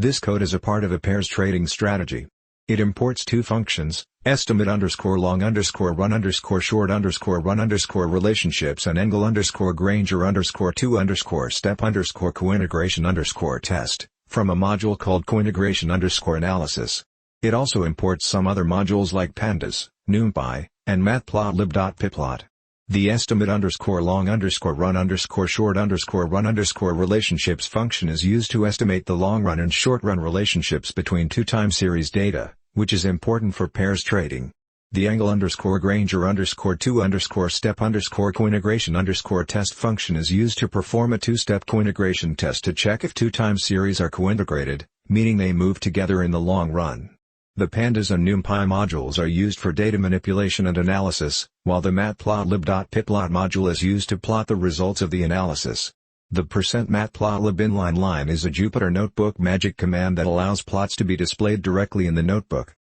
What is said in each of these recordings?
This code is a part of a pairs trading strategy. It imports two functions, estimate_long_run_short_run_run_ relationships and Engle-Granger_2_step_cointegration_test, from a module called Cointegration_analysis. It also imports some other modules like pandas, NumPy, and matplotlib.pyplot. The estimate_long_run_short_run_ relationships function is used to estimate the long run and short run relationships between two time series data, which is important for pairs trading. The Engle_Granger_2_step_cointegration_test function is used to perform a two-step cointegration test to check if two time series are cointegrated, meaning they move together in the long run. The pandas and NumPy modules are used for data manipulation and analysis, while the matplotlib.pyplot module is used to plot the results of the analysis. The %matplotlib inline line is a Jupyter Notebook magic command that allows plots to be displayed directly in the notebook.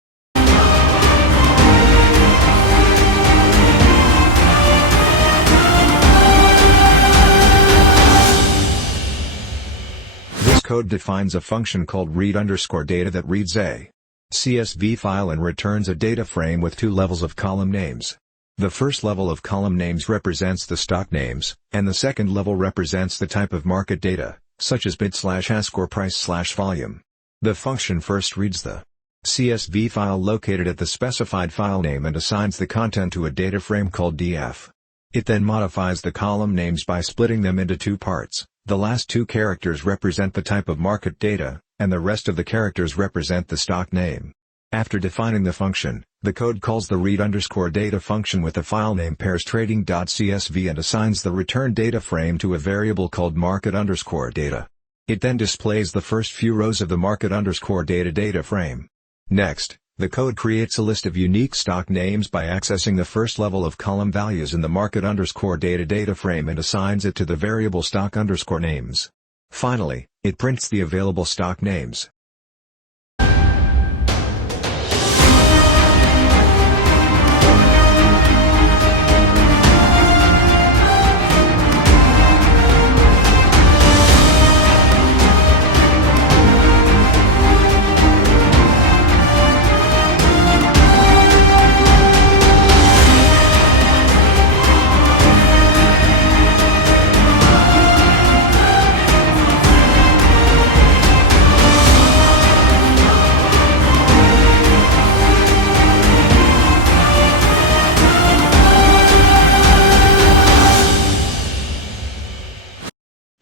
This code defines a function called read_data that reads a CSV file and returns a data frame with two levels of column names. The first level of column names represents the stock names, and the second level represents the type of market data, such as bid/ask or price/volume. The function first reads the CSV file located at the specified file name and assigns the content to a data frame called df. It then modifies the column names by splitting them into two parts. The last two characters represent the type of market data, and the rest of the characters represent the stock name. After defining the function, the code calls the read_data function with the file name pairstrading.csv and assigns the return data frame to a variable called market_data. It then displays the first few rows of the market_data data frame. Next, the code creates a list of unique stock names by accessing the first level of column values in the market_data data frame and assigns it to the variable stock_names. Finally, it prints the available stock names.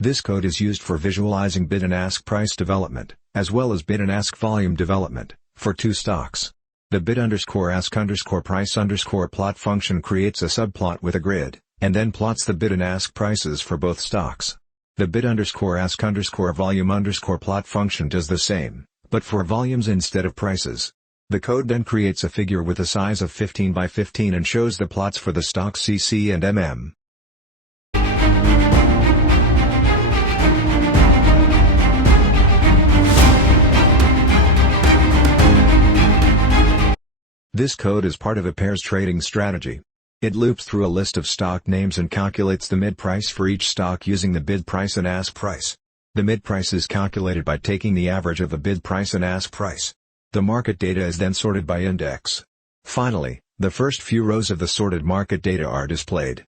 This code is used for visualizing bid and ask price development, as well as bid and ask volume development, for two stocks. The bid_ask_price_plot function creates a subplot with a grid, and then plots the bid and ask prices for both stocks. The bid_ask_volume_plot function does the same, but for volumes instead of prices. The code then creates a figure with a size of 15 by 15 and shows the plots for the stocks CC and MM. This code is part of a pairs trading strategy. It loops through a list of stock names and calculates the mid price for each stock using the bid price and ask price. The mid price is calculated by taking the average of the bid price and ask price. The market data is then sorted by index. Finally, the first few rows of the sorted market data are displayed.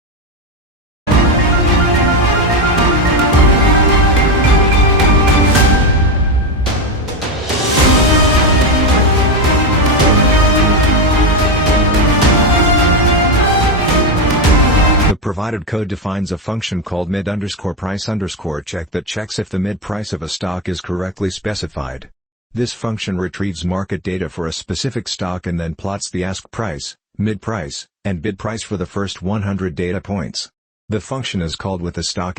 The provided code defines a function called mid_price_check that checks if the mid price of a stock is correctly specified. This function retrieves market data for a specific stock and then plots the ask price, mid price, and bid price for the first 100 data points. The function is called with the stock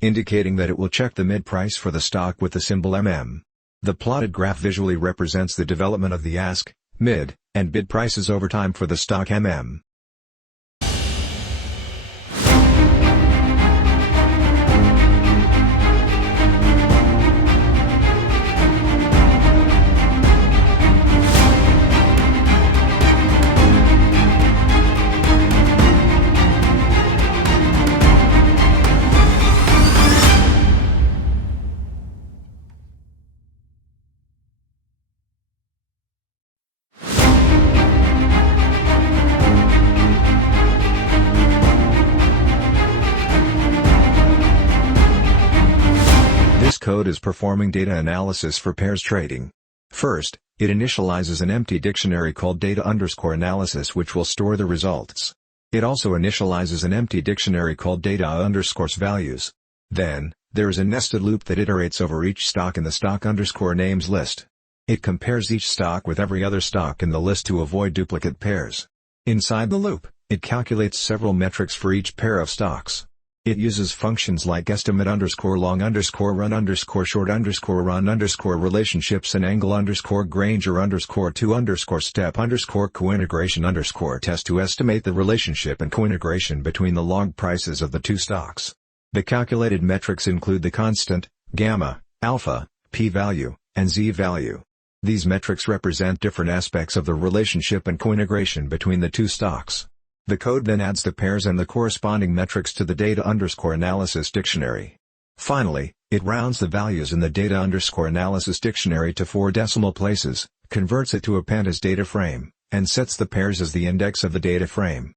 indicating that it will check the mid price for the stock with the symbol The plotted graph visually represents the development of the ask, mid, and bid prices over time for the stock code is performing data analysis for pairs trading. First, it initializes an empty dictionary called data_analysis which will store the results. It also initializes an empty dictionary called data_values. Then, there is a nested loop that iterates over each stock in the stock_names list. It compares each stock with every other stock in the list to avoid duplicate pairs. Inside the loop, it calculates several metrics for each pair of stocks. It uses functions like estimate_long_run_short_run_run_ relationships and Engle-Granger_2_step_cointegration_test to estimate the relationship and cointegration between the log prices of the two stocks. The calculated metrics include the constant, gamma, alpha, p-value, and z-value. These metrics represent different aspects of the relationship and cointegration between the two stocks. The code then adds the pairs and the corresponding metrics to the data_analysis dictionary. Finally, it rounds the values in the data_analysis dictionary to 4 decimal places, converts it to a pandas data frame, and sets the pairs as the index of the data frame.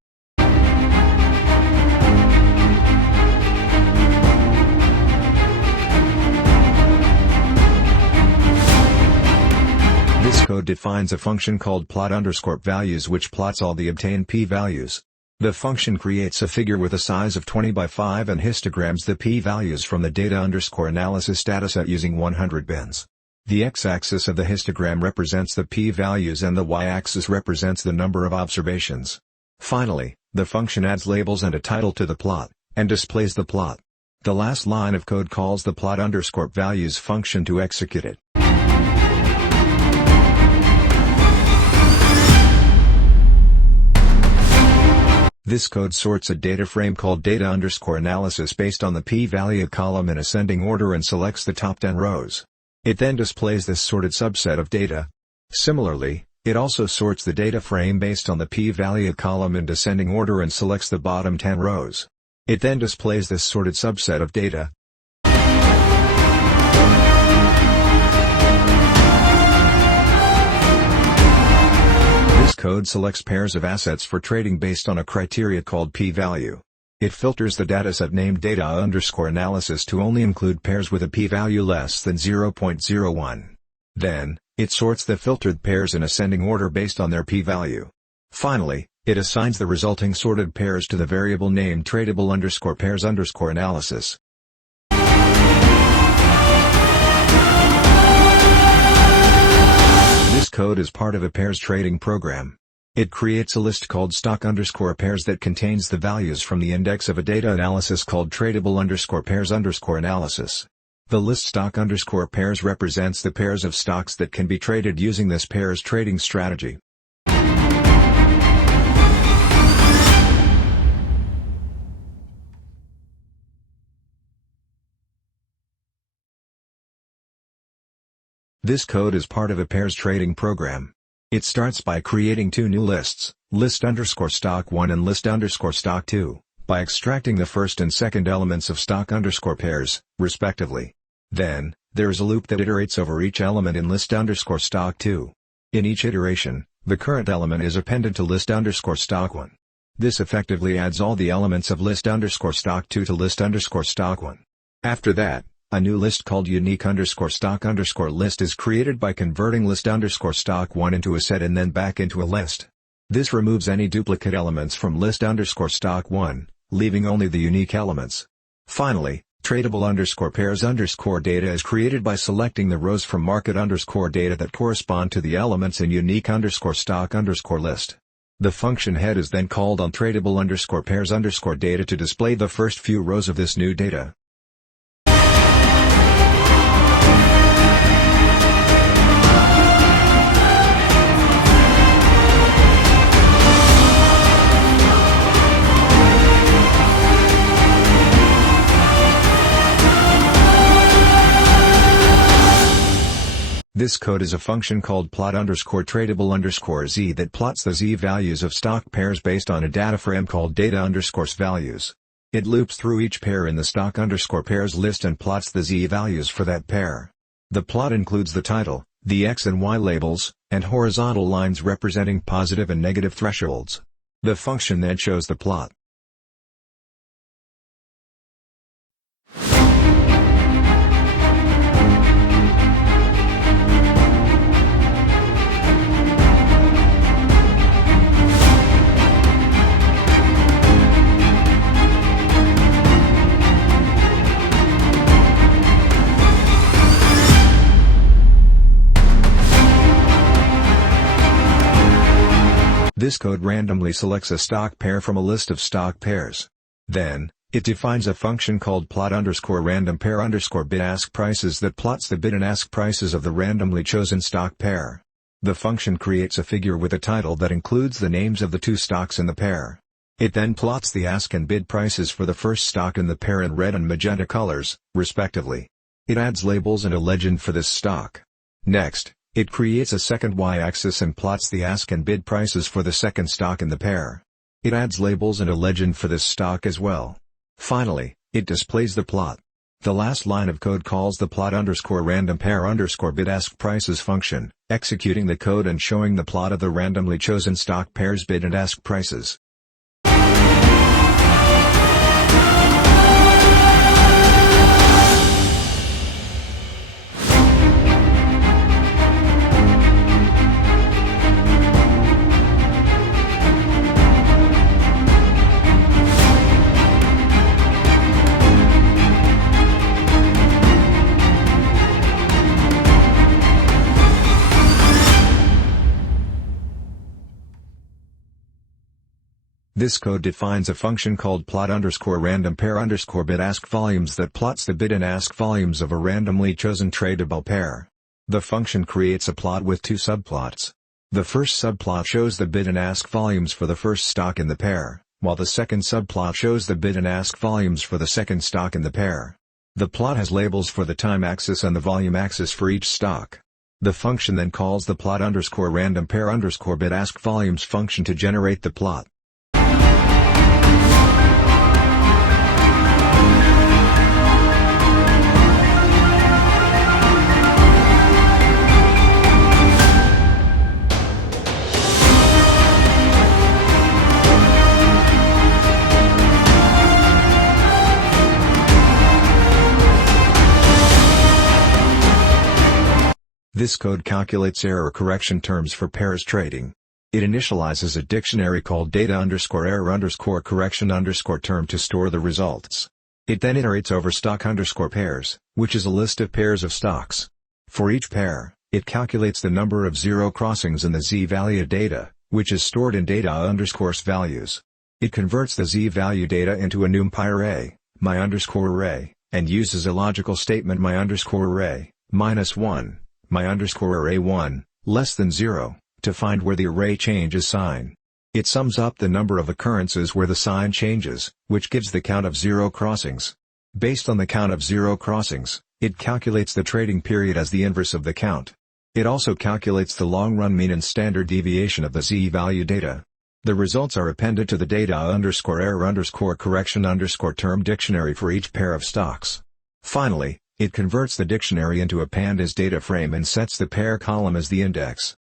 This code defines a function called plot_values which plots all the obtained p-values. The function creates a figure with a size of 20 by 5 and histograms the p-values from the data_analysis dataset using 100 bins. The x-axis of the histogram represents the p-values and the y-axis represents the number of observations. Finally, the function adds labels and a title to the plot, and displays the plot. The last line of code calls the plot_values function to execute it. This code sorts a data frame called data_analysis based on the p-value column in ascending order and selects the top 10 rows. It then displays this sorted subset of data. Similarly, it also sorts the data frame based on the p-value column in descending order and selects the bottom 10 rows. It then displays this sorted subset of data. This code selects pairs of assets for trading based on a criteria called p-value. It filters the dataset named data_analysis to only include pairs with a p-value less than 0.01. Then, it sorts the filtered pairs in ascending order based on their p-value. Finally, it assigns the resulting sorted pairs to the variable named tradable_pairs_analysis. This code is part of a pairs trading program. It creates a list called stock_pairs that contains the values from the index of a data analysis called tradable_pairs_analysis. The list stock_pairs represents the pairs of stocks that can be traded using this pairs trading strategy. This code is part of a pairs trading program. It starts by creating 2 new lists, list_stock1 and list_stock2, by extracting the first and second elements of stock_pairs, respectively. Then, there is a loop that iterates over each element in list_stock2. In each iteration, the current element is appended to list_stock1. This effectively adds all the elements of list_stock2 to list_stock1. After that, a new list called unique_stock_list is created by converting list_stock1 into a set and then back into a list. This removes any duplicate elements from list_stock1, leaving only the unique elements. Finally, tradable_pairs_data is created by selecting the rows from market_data that correspond to the elements in unique_stock_list. The function head is then called on tradable_pairs_data to display the first few rows of this new data. This code is a function called plot_tradable_z that plots the z-values of stock pairs based on a data frame called data_values. It loops through each pair in the stock_pairs list and plots the z-values for that pair. The plot includes the title, the x and y labels, and horizontal lines representing positive and negative thresholds. The function then shows the plot. This code randomly selects a stock pair from a list of stock pairs. Then, it defines a function called plot_random_pair_bid ask prices that plots the bid and ask prices of the randomly chosen stock pair. The function creates a figure with a title that includes the names of the two stocks in the pair. It then plots the ask and bid prices for the first stock in the pair in red and magenta colors, respectively. It adds labels and a legend for this stock. Next, it creates a second y-axis and plots the ask and bid prices for the second stock in the pair. It adds labels and a legend for this stock as well. Finally, it displays the plot. The last line of code calls the plot_random_pair_bid ask prices function, executing the code and showing the plot of the randomly chosen stock pair's bid and ask prices. This code defines a function called plot_random_pair_bid ask volumes that plots the bid and ask volumes of a randomly chosen tradable pair. The function creates a plot with two subplots. The first subplot shows the bid and ask volumes for the first stock in the pair, while the second subplot shows the bid and ask volumes for the second stock in the pair. The plot has labels for the time axis and the volume axis for each stock. The function then calls the plot_random_pair_bid ask volumes function to generate the plot. This code calculates error correction terms for pairs trading. It initializes a dictionary called data_error_correction_term to store the results. It then iterates over stock_pairs, which is a list of pairs of stocks. For each pair, it calculates the number of zero crossings in the z-value data, which is stored in data_source values. It converts the z-value data into a numpy array, my_array, and uses a logical statement my_array, -1. my_array1, less than 0, to find where the array changes sign. It sums up the number of occurrences where the sign changes, which gives the count of zero crossings. Based on the count of zero crossings, it calculates the trading period as the inverse of the count. It also calculates the long-run mean and standard deviation of the z-value data. The results are appended to the data_error_correction_term dictionary for each pair of stocks. Finally, it converts the dictionary into a pandas data frame and sets the pair column as the index.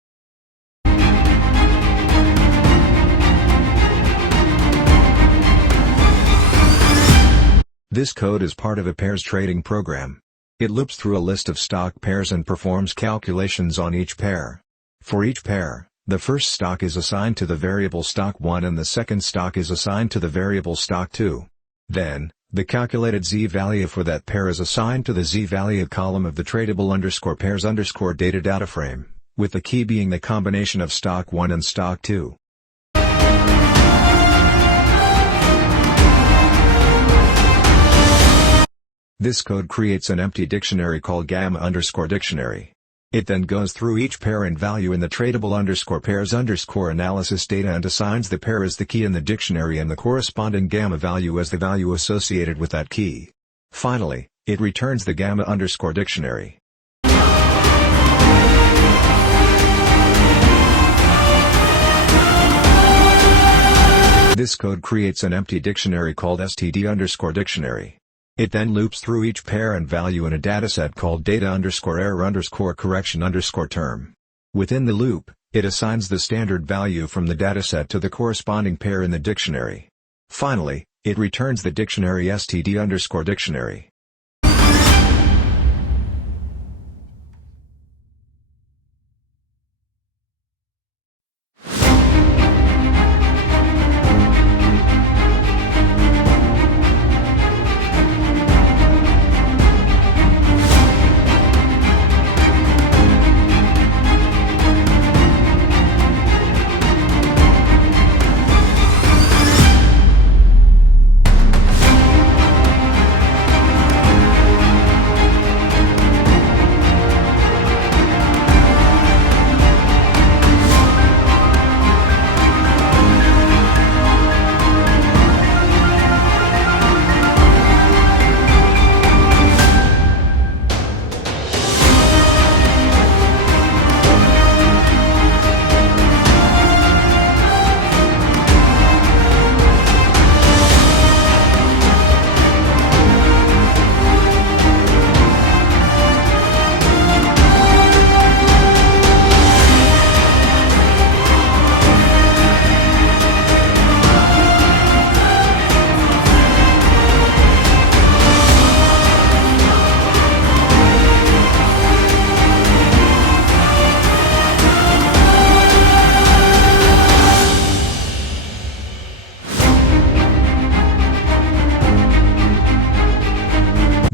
This code is part of a pairs trading program. It loops through a list of stock pairs and performs calculations on each pair. For each pair, the first stock is assigned to the variable stock1 and the second stock is assigned to the variable stock2. Then, the calculated z-value for that pair is assigned to the z-value column of the tradable_pairs_data data frame, with the key being the combination of stock1 and stock2. This code creates an empty dictionary called gamma_dictionary. It then goes through each pair and value in the tradable_pairs_analysis data and assigns the pair as the key in the dictionary and the corresponding gamma value as the value associated with that key. Finally, it returns the gamma_dictionary. This code creates an empty dictionary called std_dictionary. It then loops through each pair and value in a dataset called data_error_correction_term. Within the loop, it assigns the standard value from the dataset to the corresponding pair in the dictionary. Finally, it returns the dictionary std_dictionary.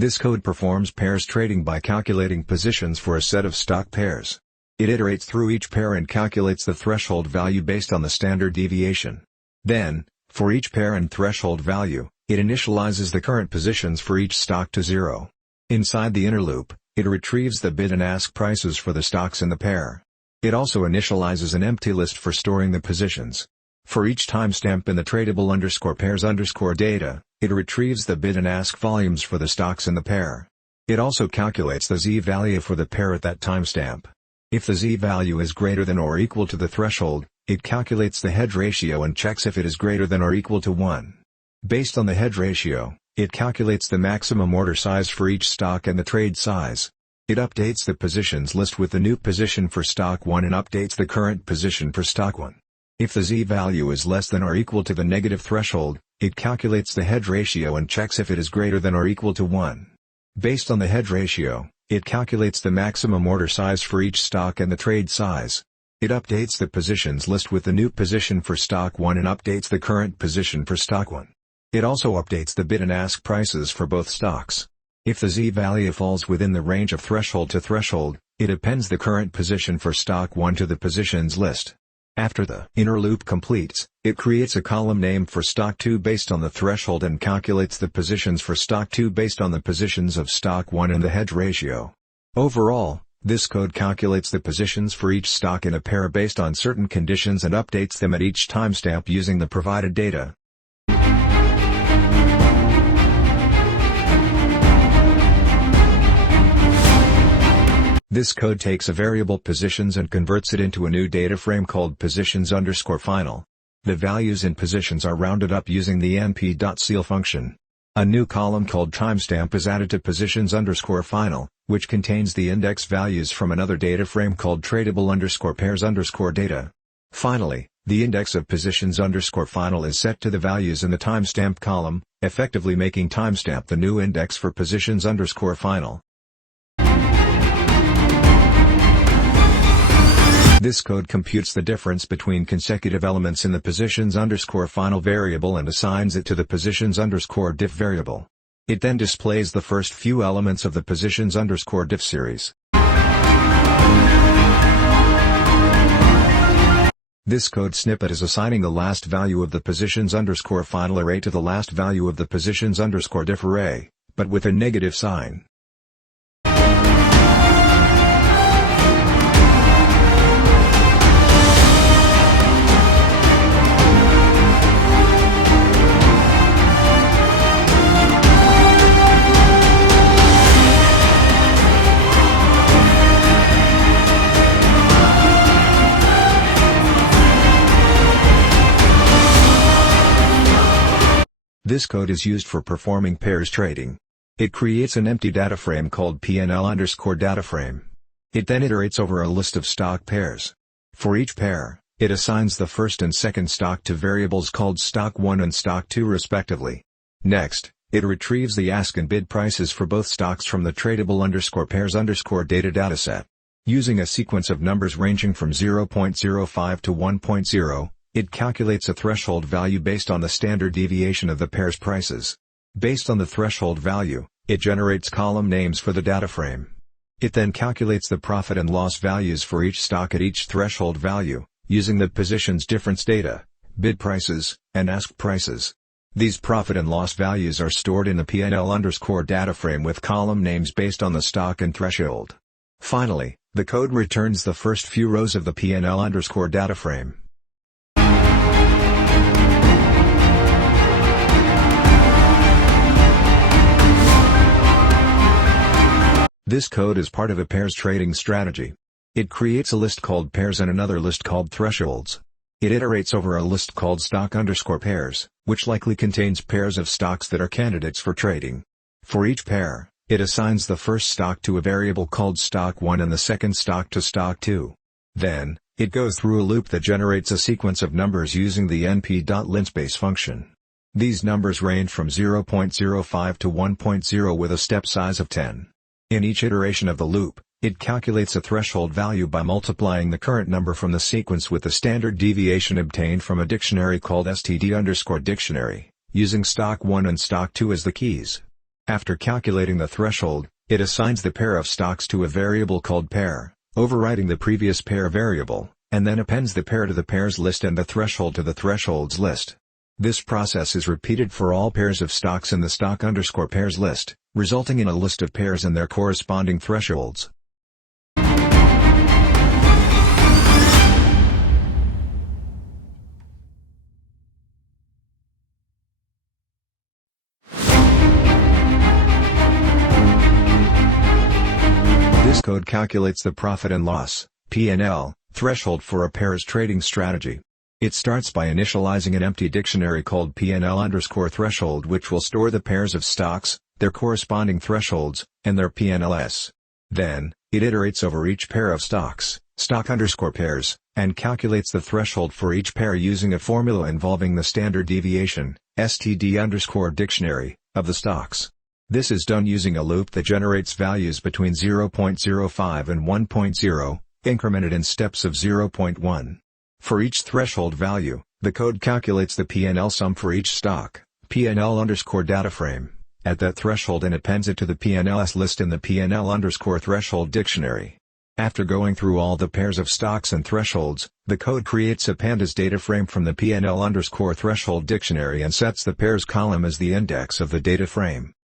This code performs pairs trading by calculating positions for a set of stock pairs. It iterates through each pair and calculates the threshold value based on the standard deviation. Then, for each pair and threshold value, it initializes the current positions for each stock to 0. Inside the inner loop, it retrieves the bid and ask prices for the stocks in the pair. It also initializes an empty list for storing the positions. For each timestamp in the tradable_pairs_data, it retrieves the bid and ask volumes for the stocks in the pair. It also calculates the z-value for the pair at that timestamp. If the z-value is greater than or equal to the threshold, it calculates the hedge ratio and checks if it is greater than or equal to 1. Based on the hedge ratio, it calculates the maximum order size for each stock and the trade size. It updates the positions list with the new position for stock 1 and updates the current position for stock 1. If the z-value is less than or equal to the negative threshold, it calculates the hedge ratio and checks if it is greater than or equal to 1. Based on the hedge ratio, it calculates the maximum order size for each stock and the trade size. It updates the positions list with the new position for stock 1 and updates the current position for stock 1. It also updates the bid and ask prices for both stocks. If the z-value falls within the range of threshold to threshold, it appends the current position for stock 1 to the positions list. After the inner loop completes, it creates a column name for stock 2 based on the threshold and calculates the positions for stock 2 based on the positions of stock 1 and the hedge ratio. Overall, this code calculates the positions for each stock in a pair based on certain conditions and updates them at each timestamp using the provided data. This code takes a variable positions and converts it into a new data frame called positions_final. The values in positions are rounded up using the np.ceil function. A new column called timestamp is added to positions_final, which contains the index values from another data frame called tradable_pairs_data. Finally, the index of positions_final is set to the values in the timestamp column, effectively making timestamp the new index for positions_final. This code computes the difference between consecutive elements in the positions_final variable and assigns it to the positions_diff variable. It then displays the first few elements of the positions_diff series. This code snippet is assigning the last value of the positions_final array to the last value of the positions_diff array, but with a negative sign. This code is used for performing pairs trading. It creates an empty data frame called PNL_dataframe. It then iterates over a list of stock pairs. For each pair, it assigns the first and second stock to variables called stock 1 and stock 2 respectively. Next, it retrieves the ask and bid prices for both stocks from the tradable_pairs_data dataset. Using a sequence of numbers ranging from 0.05 to 1.0, it calculates a threshold value based on the standard deviation of the pair's prices. Based on the threshold value, it generates column names for the data frame. It then calculates the profit and loss values for each stock at each threshold value, using the positions difference data, bid prices, and ask prices. These profit and loss values are stored in the PNL_data frame with column names based on the stock and threshold. Finally, the code returns the first few rows of the PNL_data frame. This code is part of a pairs trading strategy. It creates a list called pairs and another list called thresholds. It iterates over a list called stock_pairs, which likely contains pairs of stocks that are candidates for trading. For each pair, it assigns the first stock to a variable called stock 1 and the second stock to stock 2. Then, it goes through a loop that generates a sequence of numbers using the np.linspace function. These numbers range from 0.05 to 1.0 with a step size of 10. In each iteration of the loop, it calculates a threshold value by multiplying the current number from the sequence with the standard deviation obtained from a dictionary called std_dictionary, using stock 1 and stock 2 as the keys. After calculating the threshold, it assigns the pair of stocks to a variable called pair, overriding the previous pair variable, and then appends the pair to the pairs list and the threshold to the thresholds list. This process is repeated for all pairs of stocks in the stock_pairs list, resulting in a list of pairs and their corresponding thresholds. This code calculates the profit and loss (P&L) threshold for a pair's trading strategy. It starts by initializing an empty dictionary called P&L_threshold, which will store the pairs of stocks, their corresponding thresholds, and their P&Ls. Then, it iterates over each pair of stocks, stock_pairs, and calculates the threshold for each pair using a formula involving the standard deviation, STD_dictionary, of the stocks. This is done using a loop that generates values between 0.05 and 1.0, incremented in steps of 0.1. For each threshold value, the code calculates the P&L sum for each stock, P&L_data frame, at that threshold and appends it to the P&Ls list in the P&L_threshold dictionary. After going through all the pairs of stocks and thresholds, the code creates a pandas data frame from the P&L_threshold dictionary and sets the pairs column as the index of the data frame.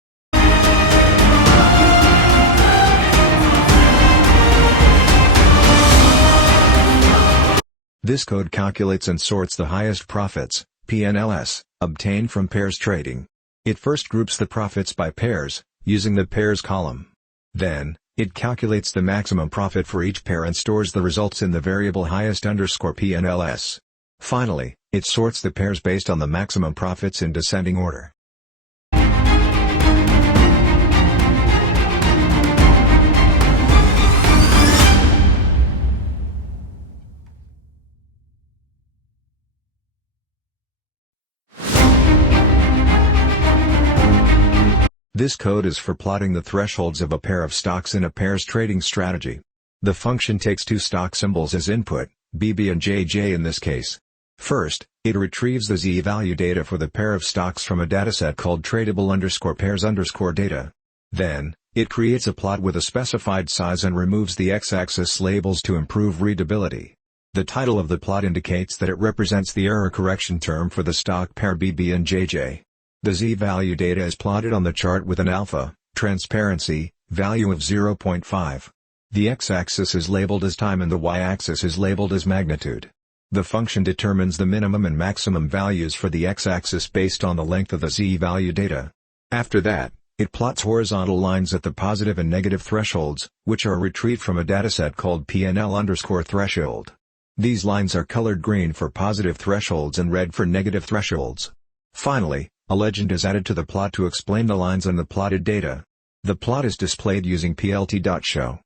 This code calculates and sorts the highest profits, P&Ls, obtained from pairs trading. It first groups the profits by pairs, using the pairs column. Then, it calculates the maximum profit for each pair and stores the results in the variable highest_P&Ls. Finally, it sorts the pairs based on the maximum profits in descending order. This code is for plotting the thresholds of a pair of stocks in a pair's trading strategy. The function takes two stock symbols as input, BB and JJ in this case. First, it retrieves the z-value data for the pair of stocks from a dataset called tradable_pairs_data. Then, it creates a plot with a specified size and removes the x-axis labels to improve readability. The title of the plot indicates that it represents the error correction term for the stock pair BB and JJ. The z-value data is plotted on the chart with an alpha, transparency, value of 0.5. The x-axis is labeled as time and the y-axis is labeled as magnitude. The function determines the minimum and maximum values for the x-axis based on the length of the z-value data. After that, it plots horizontal lines at the positive and negative thresholds, which are retrieved from a dataset called P&L_threshold. These lines are colored green for positive thresholds and red for negative thresholds. Finally, a legend is added to the plot to explain the lines on the plotted data. The plot is displayed using plt.show.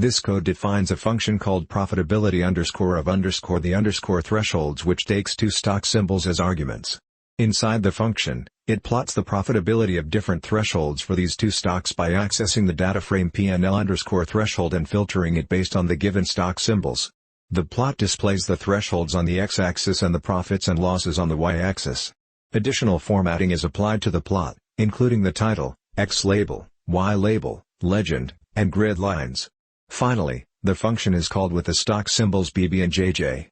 This code defines a function called profitability_of_the thresholds, which takes two stock symbols as arguments. Inside the function, it plots the profitability of different thresholds for these two stocks by accessing the data frame P&L_threshold and filtering it based on the given stock symbols. The plot displays the thresholds on the x-axis and the profits and losses on the y-axis. Additional formatting is applied to the plot, including the title, x-label, y-label, legend, and grid lines. Finally, the function is called with the stock symbols BB and JJ.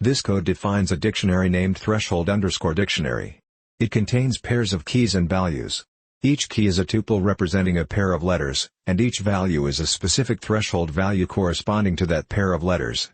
This code defines a dictionary named threshold_dictionary. It contains pairs of keys and values. Each key is a tuple representing a pair of letters, and each value is a specific threshold value corresponding to that pair of letters.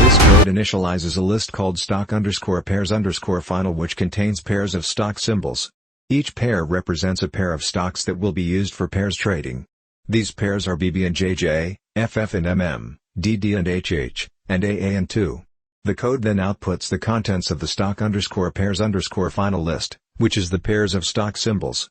This code initializes a list called stock_pairs_final, which contains pairs of stock symbols. Each pair represents a pair of stocks that will be used for pairs trading. These pairs are BB and JJ, FF and MM, DD and HH, and AA and 2. The code then outputs the contents of the stock_pairs_final list, which is the pairs of stock symbols.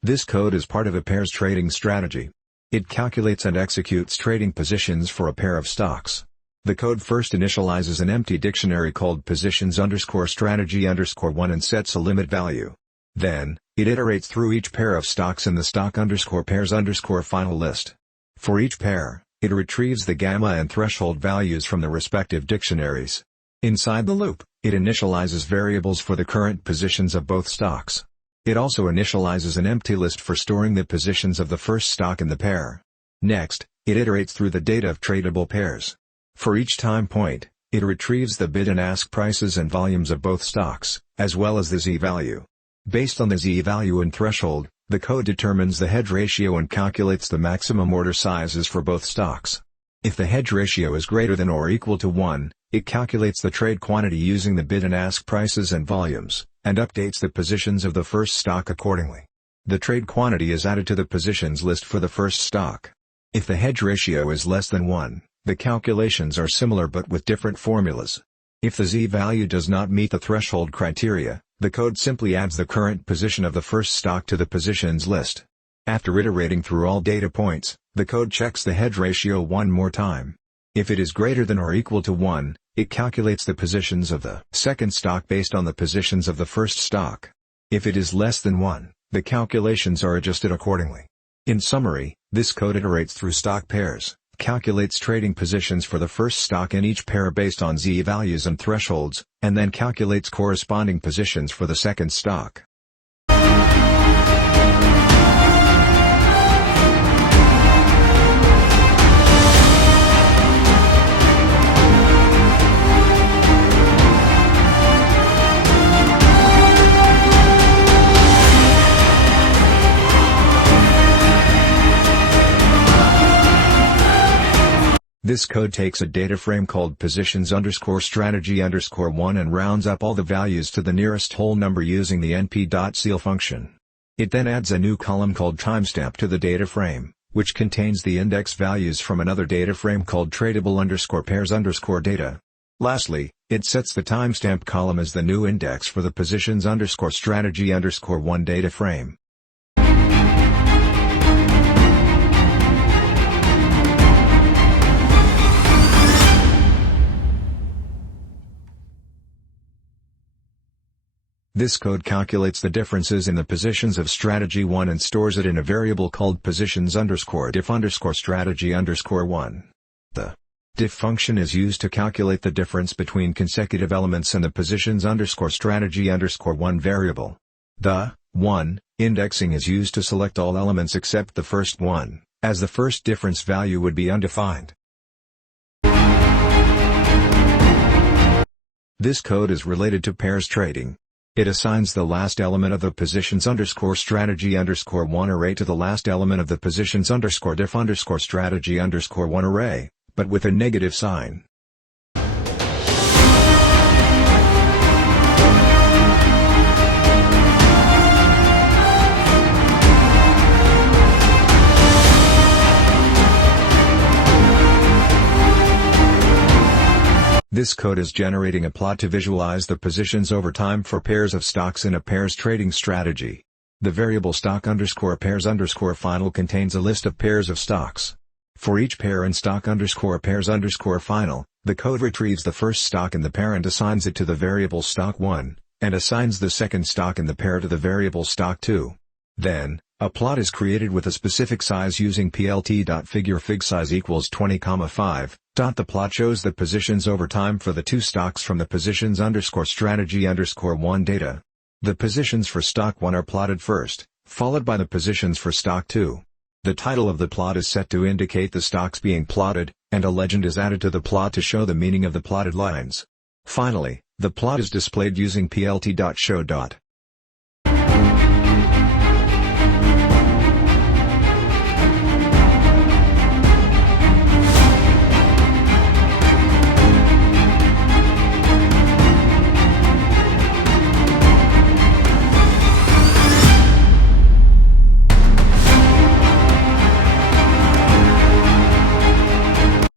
This code is part of a pairs trading strategy. It calculates and executes trading positions for a pair of stocks. The code first initializes an empty dictionary called positions_strategy_1 and sets a limit value. Then, it iterates through each pair of stocks in the stock_pairs_final list. For each pair, it retrieves the gamma and threshold values from the respective dictionaries. Inside the loop, it initializes variables for the current positions of both stocks. It also initializes an empty list for storing the positions of the first stock in the pair. Next, it iterates through the data of tradable pairs. For each time point, it retrieves the bid and ask prices and volumes of both stocks, as well as the z-value. Based on the z-value and threshold, the code determines the hedge ratio and calculates the maximum order sizes for both stocks. If the hedge ratio is greater than or equal to 1, it calculates the trade quantity using the bid and ask prices and volumes, and updates the positions of the first stock accordingly. The trade quantity is added to the positions list for the first stock. If the hedge ratio is less than 1, the calculations are similar but with different formulas. If the z-value does not meet the threshold criteria, the code simply adds the current position of the first stock to the positions list. After iterating through all data points, the code checks the hedge ratio one more time. If it is greater than or equal to 1, it calculates the positions of the second stock based on the positions of the first stock. If it is less than 1, the calculations are adjusted accordingly. In summary, this code iterates through stock pairs, calculates trading positions for the first stock in each pair based on z-values and thresholds, and then calculates corresponding positions for the second stock. This code takes a data frame called positions_strategy_1 and rounds up all the values to the nearest whole number using the np.ceil function. It then adds a new column called timestamp to the data frame, which contains the index values from another data frame called tradable_pairs_data. Lastly, it sets the timestamp column as the new index for the positions_strategy_1 data frame. This code calculates the differences in the positions of strategy 1 and stores it in a variable called positions_diff_strategy_1. The diff function is used to calculate the difference between consecutive elements and the positions_strategy_1 variable. The 1 indexing is used to select all elements except the first one, as the first difference value would be undefined. This code is related to pairs trading. It assigns the last element of the positions_strategy_1 array to the last element of the positions_diff_strategy_1 array, but with a negative sign. This code is generating a plot to visualize the positions over time for pairs of stocks in a pairs trading strategy. The variable stock_pairs_final contains a list of pairs of stocks. For each pair in stock_pairs_final, the code retrieves the first stock in the pair and assigns it to the variable stock1, and assigns the second stock in the pair to the variable stock2. Then, a plot is created with a specific size using plt.figure figsize equals 20,5. The plot shows the positions over time for the two stocks from the positions_strategy_1 data. The positions for stock 1 are plotted first, followed by the positions for stock 2. The title of the plot is set to indicate the stocks being plotted, and a legend is added to the plot to show the meaning of the plotted lines. Finally, the plot is displayed using plt.show.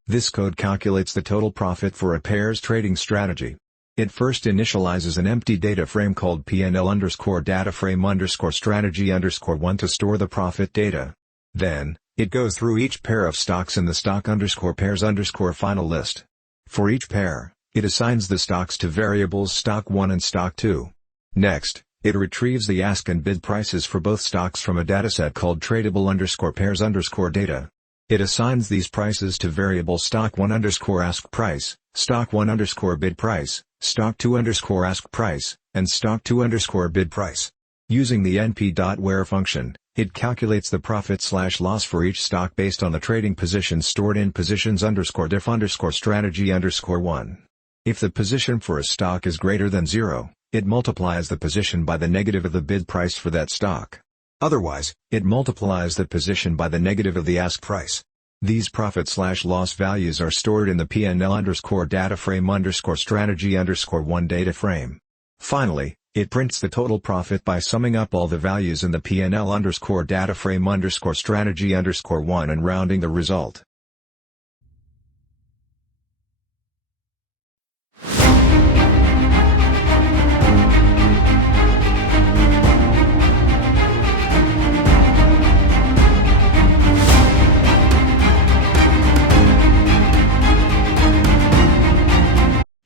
This code calculates the total profit for a pairs trading strategy. It first initializes an empty data frame called PNL_DataFrame_strategy_1 to store the profit data. Then, it goes through each pair of stocks in the stock_pairs_final list. For each pair, it assigns the stocks to variables stock1 and stock2. Next, it retrieves the ask and bid prices for both stocks from a dataset called tradable_pairs_data. It assigns these prices to variable stock1_ask price, stock1_bid price, stock2_ask price, and stock2_bid price. Using the np.where function, it calculates the profit/loss for each stock based on the trading positions stored in positions_diff_strategy_1. If the position for a stock is greater than 0, it multiplies the position by the negative of the bid price for that stock. Otherwise, it multiplies the position by the negative of the ask price. These profit/loss values are stored in the PNL_DataFrame_strategy_1 data frame. Finally, it prints the total profit by summing up all the values in the PNL_DataFrame_strategy_1 and rounding the result.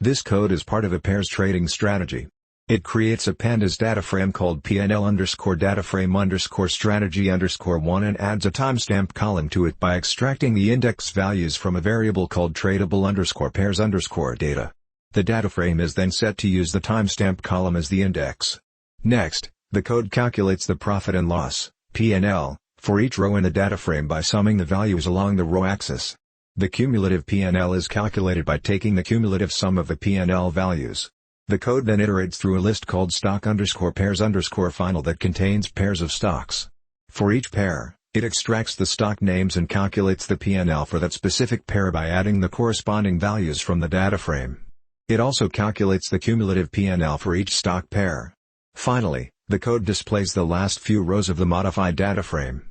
This code is part of a pairs trading strategy. It creates a pandas data frame called PNL_DataFrame_strategy_1 and adds a timestamp column to it by extracting the index values from a variable called tradable_pairs_data. The data frame is then set to use the timestamp column as the index. Next, the code calculates the profit and loss, PNL, for each row in the data frame by summing the values along the row axis. The cumulative PNL is calculated by taking the cumulative sum of the PNL values. The code then iterates through a list called stock_pairs_final that contains pairs of stocks. For each pair, it extracts the stock names and calculates the PNL for that specific pair by adding the corresponding values from the data frame. It also calculates the cumulative PNL for each stock pair. Finally, the code displays the last few rows of the modified data frame.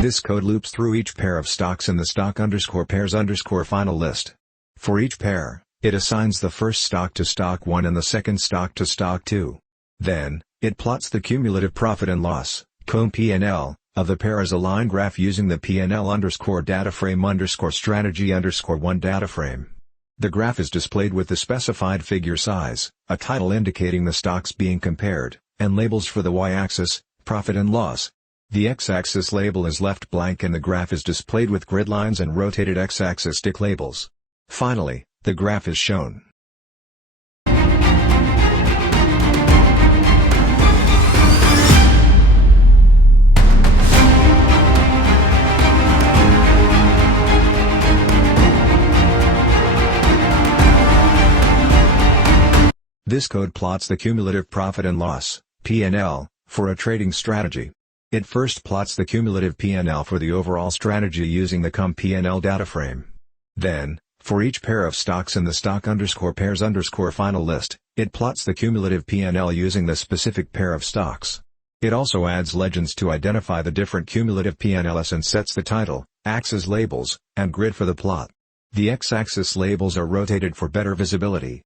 This code loops through each pair of stocks in the stock_pairs_final list. For each pair, it assigns the first stock to stock 1 and the second stock to stock 2. Then, it plots the cumulative profit and loss, (PNL), of the pair as a line graph using the PNL_DataFrame_strategy_1 data frame. The graph is displayed with the specified figure size, a title indicating the stocks being compared, and labels for the y-axis, profit and loss. The x-axis label is left blank and the graph is displayed with grid lines and rotated x-axis tick labels. Finally, the graph is shown. This code plots the cumulative profit and loss, PNL, for a trading strategy. It first plots the cumulative PNL for the overall strategy using the PNL data frame. Then, for each pair of stocks in the stock_pairs_final list, It plots the cumulative P&L using the specific pair of stocks. It also adds legends to identify the different cumulative P&Ls and sets the title, axis labels, and grid for the plot. The x-axis labels are rotated for better visibility.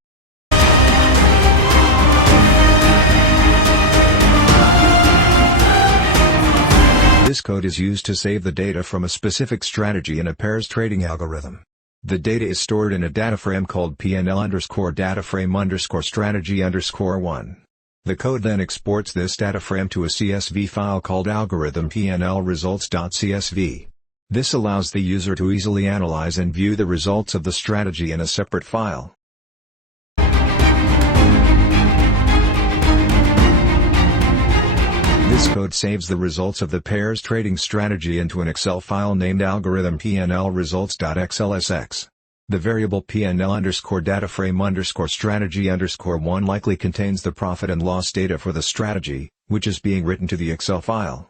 This code is used to save the data from a specific strategy in a pairs trading algorithm. The data is stored in a data frame called PNL_dataframe_strategy_1. The code then exports this data frame to a CSV file called algorithm PNLResults.csv. This allows the user to easily analyze and view the results of the strategy in a separate file. This code saves the results of the pairs trading strategy into an Excel file named algorithm PNLResults.xlsx. The variable PNL_dataframe_strategy_1 likely contains the profit and loss data for the strategy, which is being written to the Excel file.